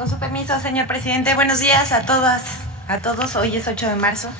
Con su permiso, señor presidente, buenos días a todas, a todos. Hoy es 8 de marzo.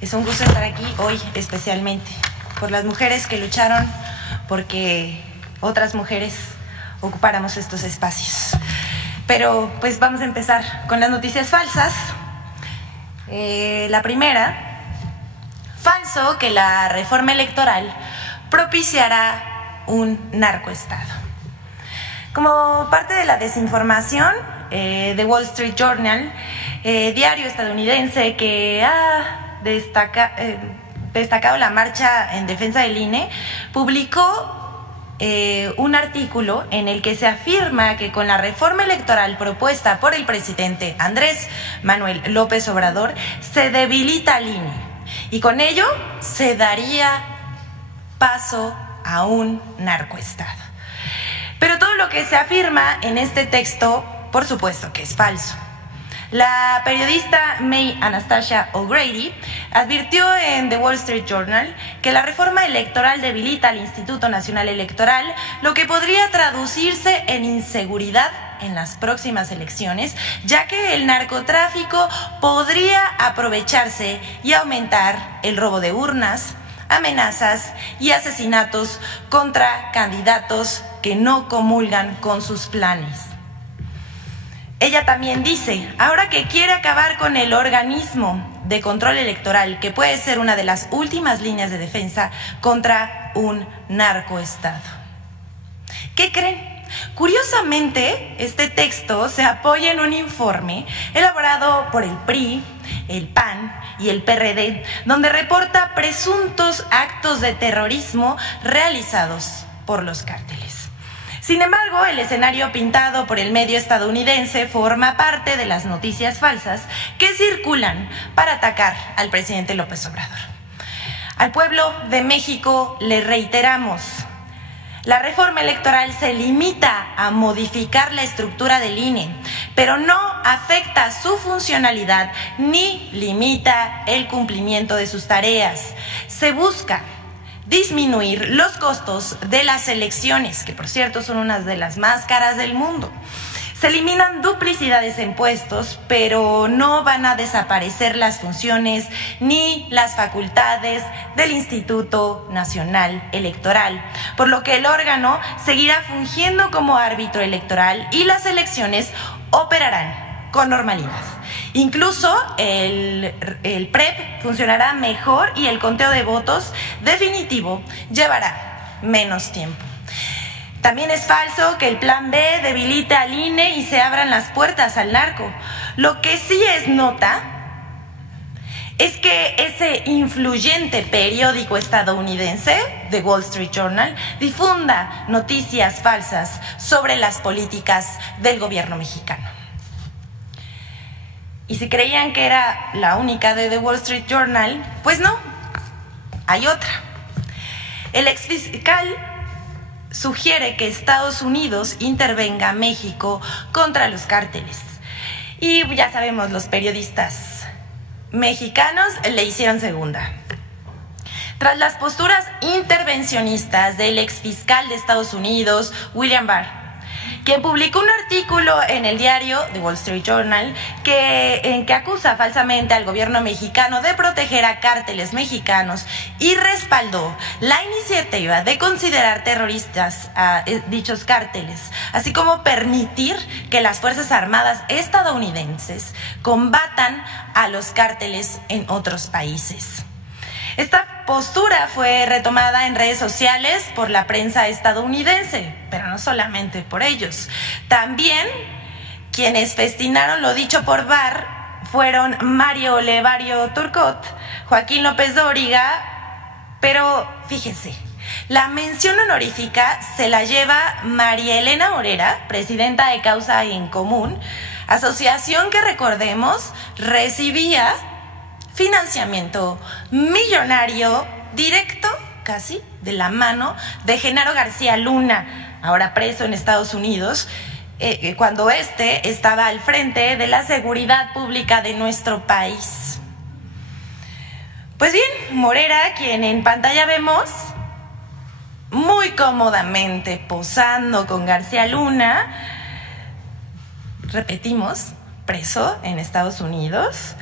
Es un gusto estar aquí hoy, especialmente por las mujeres que lucharon porque otras mujeres ocupáramos estos espacios. Pero pues vamos a empezar con las noticias falsas. La primera, falso que la reforma electoral propiciará un narcoestado. Como parte de la desinformación, The Wall Street Journal, diario estadounidense que ha destacado la marcha en defensa del INE, publicó un artículo en el que se afirma que con la reforma electoral propuesta por el presidente Andrés Manuel López Obrador se debilita al INE y con ello se daría paso a un narcoestado. Pero todo lo que se afirma en este texto, por supuesto que es falso. La periodista May Anastasia O'Grady advirtió en The Wall Street Journal que la reforma electoral debilita al Instituto Nacional Electoral, lo que podría traducirse en inseguridad en las próximas elecciones, ya que el narcotráfico podría aprovecharse y aumentar el robo de urnas, amenazas y asesinatos contra candidatos que no comulgan con sus planes. Ella también dice, ahora que quiere acabar con el organismo de control electoral, que puede ser una de las últimas líneas de defensa contra un narcoestado. ¿Qué creen? Curiosamente, este texto se apoya en un informe elaborado por el PRI, el PAN y el PRD, donde reporta presuntos actos de terrorismo realizados por los cárteles. Sin embargo, el escenario pintado por el medio estadounidense forma parte de las noticias falsas que circulan para atacar al presidente López Obrador. Al pueblo de México le reiteramos, la reforma electoral se limita a modificar la estructura del INE, pero no afecta su funcionalidad ni limita el cumplimiento de sus tareas. Se busca disminuir los costos de las elecciones, que por cierto son unas de las más caras del mundo. Se eliminan duplicidades en puestos, pero no van a desaparecer las funciones ni las facultades del Instituto Nacional Electoral, por lo que el órgano seguirá fungiendo como árbitro electoral y las elecciones operarán con normalidad. Incluso el PREP funcionará mejor y el conteo de votos definitivo llevará menos tiempo. También es falso que el plan B debilite al INE y se abran las puertas al narco. Lo que sí es nota es que ese influyente periódico estadounidense, The Wall Street Journal, difunda noticias falsas sobre las políticas del gobierno mexicano. Y si creían que era la única de The Wall Street Journal, pues no, hay otra. El exfiscal sugiere que Estados Unidos intervenga a México contra los cárteles. Y ya sabemos, los periodistas mexicanos le hicieron segunda. Tras las posturas intervencionistas del exfiscal de Estados Unidos, William Barr, quien publicó un artículo en el diario The Wall Street Journal en que acusa falsamente al gobierno mexicano de proteger a cárteles mexicanos y respaldó la iniciativa de considerar terroristas a dichos cárteles, así como permitir que las Fuerzas Armadas estadounidenses combatan a los cárteles en otros países. Esta postura fue retomada en redes sociales por la prensa estadounidense, pero no solamente por ellos. También quienes festinaron lo dicho por Barr fueron Mario Levario Turcot, Joaquín López Dóriga, pero fíjense, la mención honorífica se la lleva María Elena Morera, presidenta de Causa en Común, asociación que, recordemos, recibía financiamiento millonario directo, casi, de la mano de Genaro García Luna, ahora preso en Estados Unidos, cuando estaba al frente de la seguridad pública de nuestro país. Pues bien, Morera, quien en pantalla vemos muy cómodamente posando con García Luna, repetimos, preso en Estados Unidos.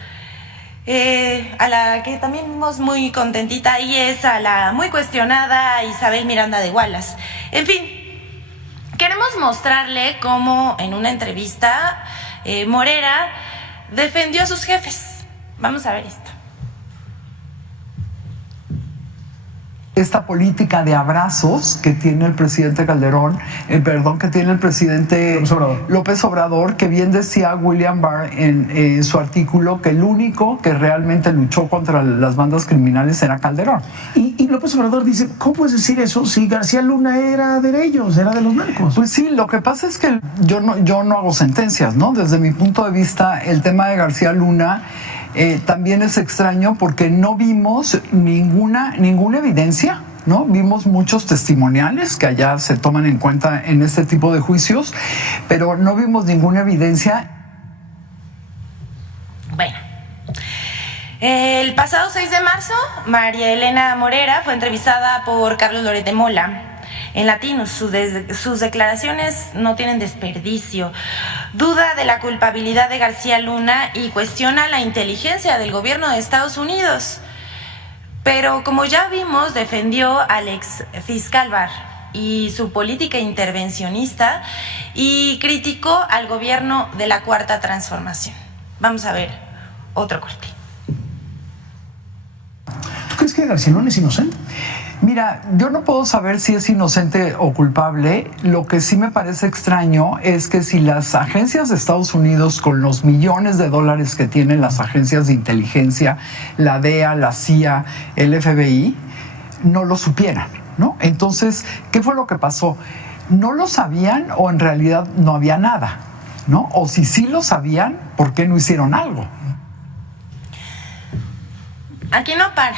A la que también vimos muy contentita ahí es a la muy cuestionada Isabel Miranda de Wallace. En fin, queremos mostrarle cómo en una entrevista Morera defendió a sus jefes. Vamos a ver esto. Esta política de abrazos que tiene el presidente Calderón, que tiene el presidente López Obrador, que bien decía William Barr en su artículo que el único que realmente luchó contra las bandas criminales era Calderón. Y López Obrador dice, ¿cómo puedes decir eso si García Luna era de ellos, era de los narcos? Pues sí, lo que pasa es que yo no hago sentencias, ¿no? Desde mi punto de vista, el tema de García Luna también es extraño porque no vimos ninguna evidencia, ¿no? Vimos muchos testimoniales que allá se toman en cuenta en este tipo de juicios, pero no vimos ninguna evidencia. Bueno, el pasado 6 de marzo, María Elena Morera fue entrevistada por Carlos Loret de Mola en Latinos. Sus declaraciones no tienen desperdicio. Duda de la culpabilidad de García Luna y cuestiona la inteligencia del gobierno de Estados Unidos. Pero como ya vimos, defendió al ex fiscal Barr y su política intervencionista y criticó al gobierno de la Cuarta Transformación. Vamos a ver otro corte. ¿Tú crees que García Luna es inocente? Mira, yo no puedo saber si es inocente o culpable. Lo que sí me parece extraño es que si las agencias de Estados Unidos, con los millones de dólares que tienen las agencias de inteligencia, la DEA, la CIA, el FBI, no lo supieran, ¿no? Entonces, ¿qué fue lo que pasó? ¿No lo sabían o en realidad no había nada, ¿no? O si sí lo sabían, ¿por qué no hicieron algo? Aquí no para.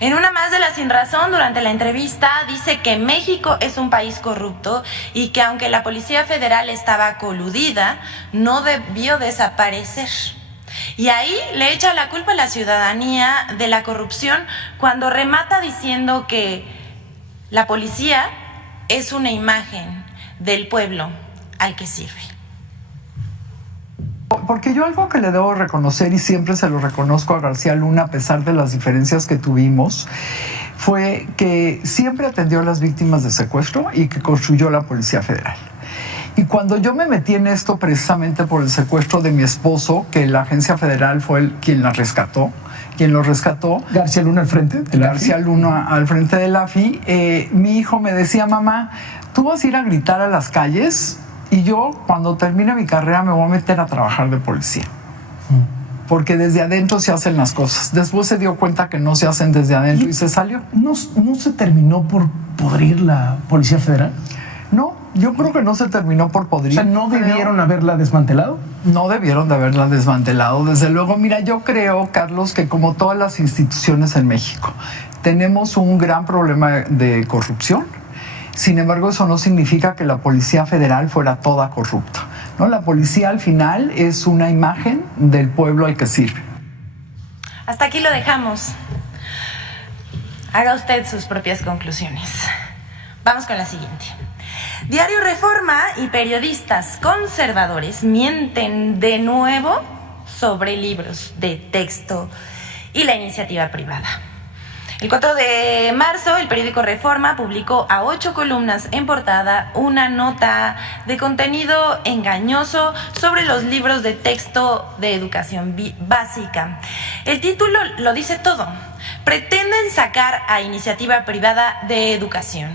En una más de la Sinrazón, durante la entrevista, dice que México es un país corrupto y que aunque la Policía Federal estaba coludida, no debió desaparecer. Y ahí le echa la culpa a la ciudadanía de la corrupción cuando remata diciendo que la policía es una imagen del pueblo al que sirve. Porque yo algo que le debo reconocer, y siempre se lo reconozco a García Luna a pesar de las diferencias que tuvimos, fue que siempre atendió a las víctimas de secuestro y que construyó la Policía Federal. Y cuando yo me metí en esto precisamente por el secuestro de mi esposo, que la agencia federal fue quien lo rescató, García Luna al frente de la García Luna al frente de la AFI, mi hijo me decía, mamá, ¿tú vas a ir a gritar a las calles? Y yo, cuando termine mi carrera, me voy a meter a trabajar de policía. Porque desde adentro se hacen las cosas. Después se dio cuenta que no se hacen desde adentro y se salió. ¿No se terminó por podrir la Policía Federal? No, yo creo que no se terminó por podrir. O sea, ¿no debieron haberla desmantelado? No debieron de haberla desmantelado, desde luego. Mira, yo creo, Carlos, que como todas las instituciones en México, tenemos un gran problema de corrupción. Sin embargo, eso no significa que la Policía Federal fuera toda corrupta, ¿no? La policía al final es una imagen del pueblo al que sirve. Hasta aquí lo dejamos. Haga usted sus propias conclusiones. Vamos con la siguiente. Diario Reforma y periodistas conservadores mienten de nuevo sobre libros de texto y la iniciativa privada. El 4 de marzo, el periódico Reforma publicó a 8 columnas en portada una nota de contenido engañoso sobre los libros de texto de educación básica. El título lo dice todo. Pretenden sacar a iniciativa privada de educación.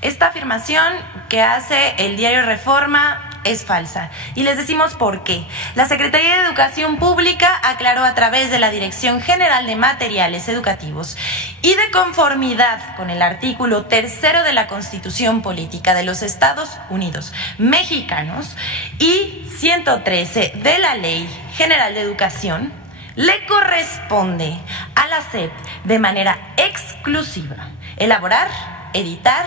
Esta afirmación que hace el diario Reforma es falsa. Y les decimos por qué. La Secretaría de Educación Pública aclaró a través de la Dirección General de Materiales Educativos y de conformidad con el artículo 3 de la Constitución Política de los Estados Unidos Mexicanos y 113 de la Ley General de Educación, le corresponde a la SEP de manera exclusiva elaborar, editar,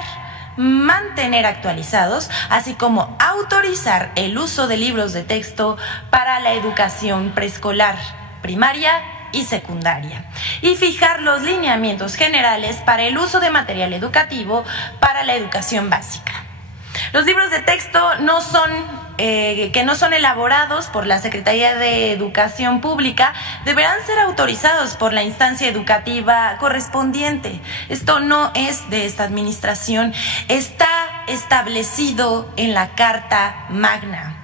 mantener actualizados, así como autorizar el uso de libros de texto para la educación preescolar, primaria y secundaria, y fijar los lineamientos generales para el uso de material educativo para la educación básica. Los libros de texto que no son elaborados por la Secretaría de Educación Pública deberán ser autorizados por la instancia educativa correspondiente. Esto no es de esta administración, está establecido en la Carta Magna.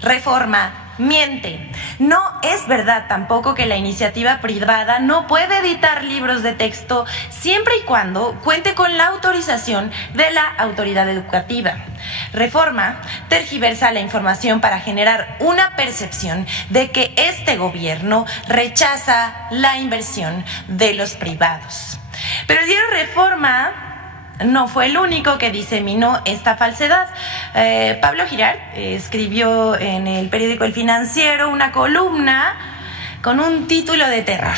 Reforma miente. No es verdad tampoco que la iniciativa privada no puede editar libros de texto siempre y cuando cuente con la autorización de la autoridad educativa. Reforma tergiversa la información para generar una percepción de que este gobierno rechaza la inversión de los privados. Pero el diario Reforma no fue el único que diseminó esta falsedad. Pablo Girard escribió en el periódico El Financiero una columna con un título de terror.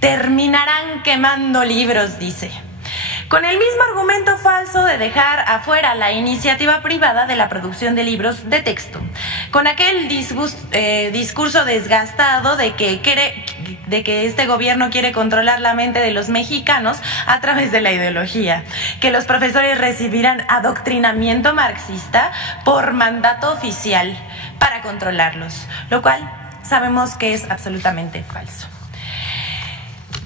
Terminarán quemando libros, dice. Con el mismo argumento falso de dejar afuera la iniciativa privada de la producción de libros de texto. Con aquel discurso desgastado de que este gobierno quiere controlar la mente de los mexicanos a través de la ideología. Que los profesores recibirán adoctrinamiento marxista por mandato oficial para controlarlos. Lo cual sabemos que es absolutamente falso.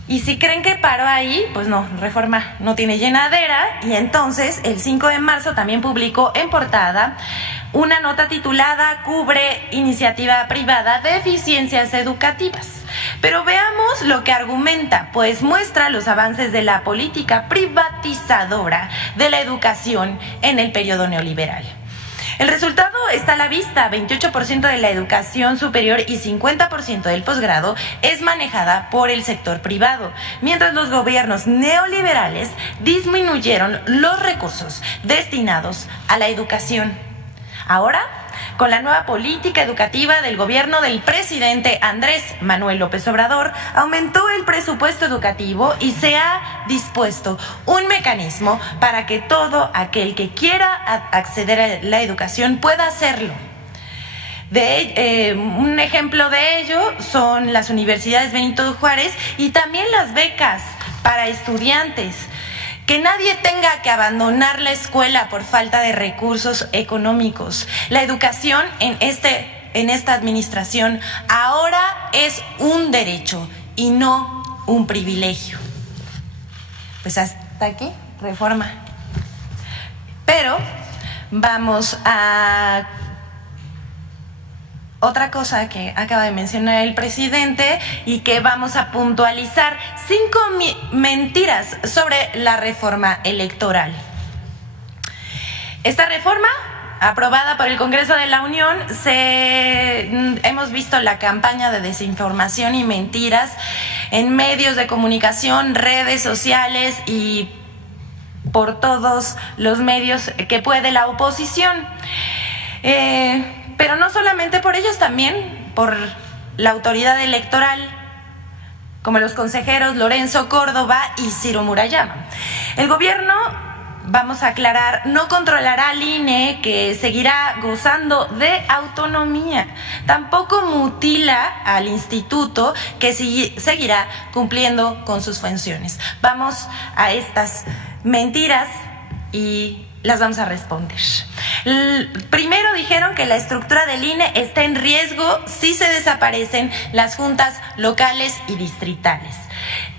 Y si creen que paró ahí, pues no, Reforma no tiene llenadera. Y entonces el 5 de marzo también publicó en portada una nota titulada "Cubre iniciativa privada de eficiencias educativas". Pero veamos lo que argumenta, pues muestra los avances de la política privatizadora de la educación en el periodo neoliberal. El resultado está a la vista: 28% de la educación superior y 50% del posgrado es manejada por el sector privado, mientras los gobiernos neoliberales disminuyeron los recursos destinados a la educación. Ahora, con la nueva política educativa del gobierno del presidente Andrés Manuel López Obrador, aumentó el presupuesto educativo y se ha dispuesto un mecanismo para que todo aquel que quiera acceder a la educación pueda hacerlo. Un ejemplo de ello son las universidades Benito Juárez y también las becas para estudiantes. Que nadie tenga que abandonar la escuela por falta de recursos económicos. La educación en esta administración ahora es un derecho y no un privilegio. Pues hasta aquí, Reforma. Pero vamos a otra cosa que acaba de mencionar el presidente y que vamos a puntualizar: 5 mentiras sobre la reforma electoral. Esta reforma, aprobada por el Congreso de la Unión, hemos visto la campaña de desinformación y mentiras en medios de comunicación, redes sociales y por todos los medios que puede la oposición. Pero no solamente por ellos, también por la autoridad electoral, como los consejeros Lorenzo Córdoba y Ciro Murayama. El gobierno, vamos a aclarar, no controlará al INE, que seguirá gozando de autonomía. Tampoco mutila al instituto, que seguirá cumpliendo con sus funciones. Vamos a estas mentiras y las vamos a responder. Primero dijeron que la estructura del INE está en riesgo si se desaparecen las juntas locales y distritales.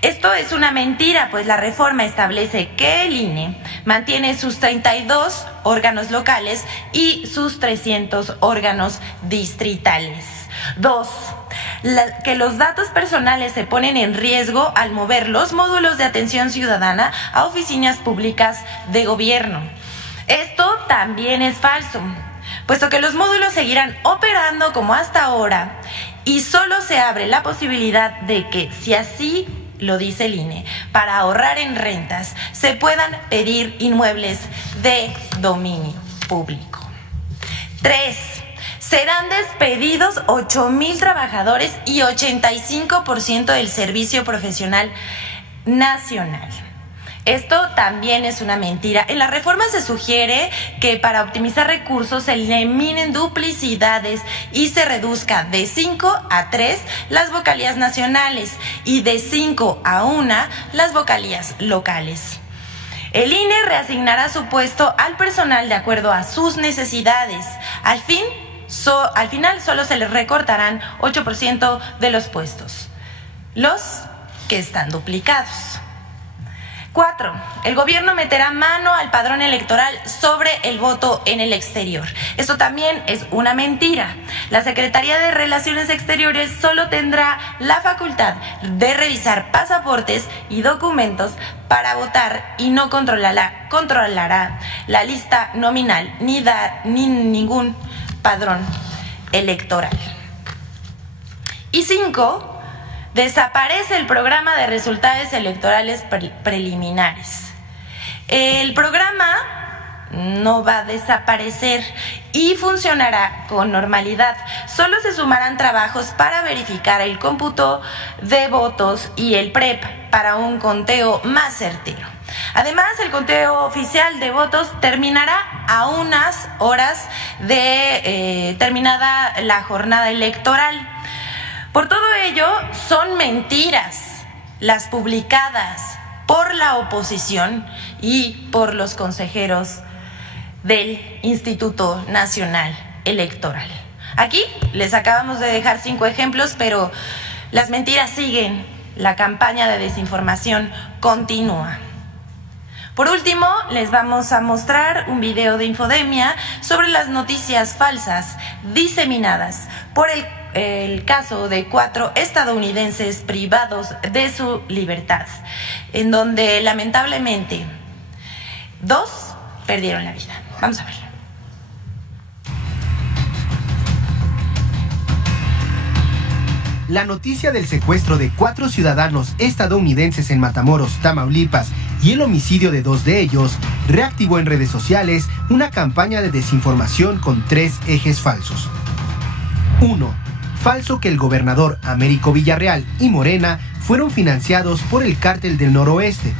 Esto es una mentira, pues la reforma establece que el INE mantiene sus 32 órganos locales y sus 300 órganos distritales. 2. Que los datos personales se ponen en riesgo al mover los módulos de atención ciudadana a oficinas públicas de gobierno. Esto también es falso, puesto que los módulos seguirán operando como hasta ahora y solo se abre la posibilidad de que, si así lo dice el INE, para ahorrar en rentas, se puedan pedir inmuebles de dominio público. 3. Serán despedidos 8,000 trabajadores y 85% del servicio profesional nacional. Esto también es una mentira. En la reforma se sugiere que para optimizar recursos se eliminen duplicidades y se reduzca de 5 a 3 las vocalías nacionales y de 5 a 1 las vocalías locales. El INE reasignará su puesto al personal de acuerdo a sus necesidades. Al final solo se les recortarán 8% de los puestos, los que están duplicados. 4. El gobierno meterá mano al padrón electoral sobre el voto en el exterior. Esto también es una mentira. La Secretaría de Relaciones Exteriores solo tendrá la facultad de revisar pasaportes y documentos para votar y no controlará la lista nominal ni ningún padrón electoral. Y 5. Desaparece el programa de resultados electorales preliminares. El programa no va a desaparecer y funcionará con normalidad. Solo se sumarán trabajos para verificar el cómputo de votos y el PREP para un conteo más certero. Además, el conteo oficial de votos terminará a unas horas de terminada la jornada electoral. Por todo ello, son mentiras las publicadas por la oposición y por los consejeros del Instituto Nacional Electoral. Aquí les acabamos de dejar 5 ejemplos, pero las mentiras siguen, la campaña de desinformación continúa. Por último, les vamos a mostrar un video de Infodemia sobre las noticias falsas diseminadas por el caso de 4 estadounidenses privados de su libertad, en donde lamentablemente 2 perdieron la vida. Vamos a verlo. La noticia del secuestro de 4 ciudadanos estadounidenses en Matamoros, Tamaulipas, y el homicidio de 2 de ellos reactivó en redes sociales una campaña de desinformación con 3 ejes falsos. 1. Falso que el gobernador Américo Villarreal y Morena fueron financiados por el Cártel del Noroeste.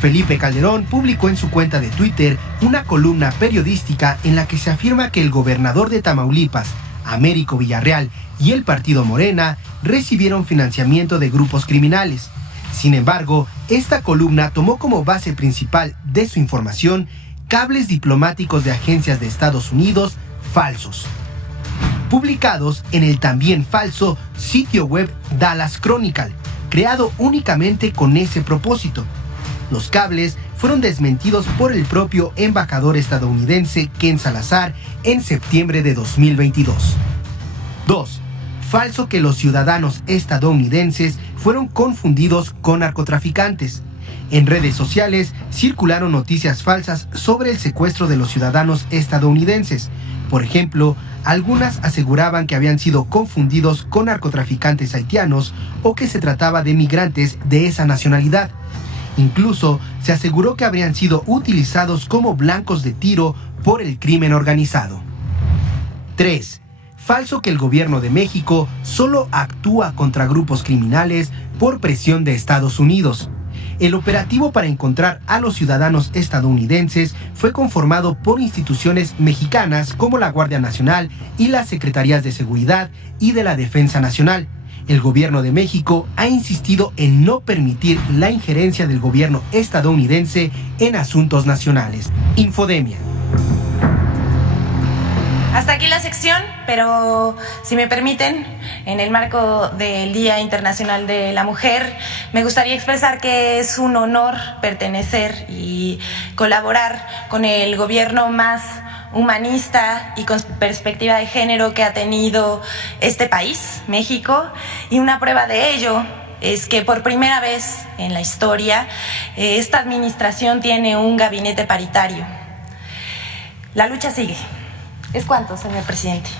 Felipe Calderón publicó en su cuenta de Twitter una columna periodística en la que se afirma que el gobernador de Tamaulipas, Américo Villarreal, y el partido Morena recibieron financiamiento de grupos criminales. Sin embargo, esta columna tomó como base principal de su información cables diplomáticos de agencias de Estados Unidos falsos, publicados en el también falso sitio web Dallas Chronicle, creado únicamente con ese propósito. Los cables fueron desmentidos por el propio embajador estadounidense Ken Salazar en septiembre de 2022. 2. Falso que los ciudadanos estadounidenses fueron confundidos con narcotraficantes. En redes sociales circularon noticias falsas sobre el secuestro de los ciudadanos estadounidenses. Por ejemplo, algunas aseguraban que habían sido confundidos con narcotraficantes haitianos o que se trataba de migrantes de esa nacionalidad. Incluso se aseguró que habrían sido utilizados como blancos de tiro por el crimen organizado. 3. Falso que el gobierno de México solo actúa contra grupos criminales por presión de Estados Unidos. El operativo para encontrar a los ciudadanos estadounidenses fue conformado por instituciones mexicanas como la Guardia Nacional y las Secretarías de Seguridad y de la Defensa Nacional. El gobierno de México ha insistido en no permitir la injerencia del gobierno estadounidense en asuntos nacionales. Infodemia. Hasta aquí la sección, pero si me permiten, en el marco del Día Internacional de la Mujer, me gustaría expresar que es un honor pertenecer y colaborar con el gobierno más humanista y con perspectiva de género que ha tenido este país, México, y una prueba de ello es que por primera vez en la historia esta administración tiene un gabinete paritario. La lucha sigue. ¿Es cuánto, señor presidente?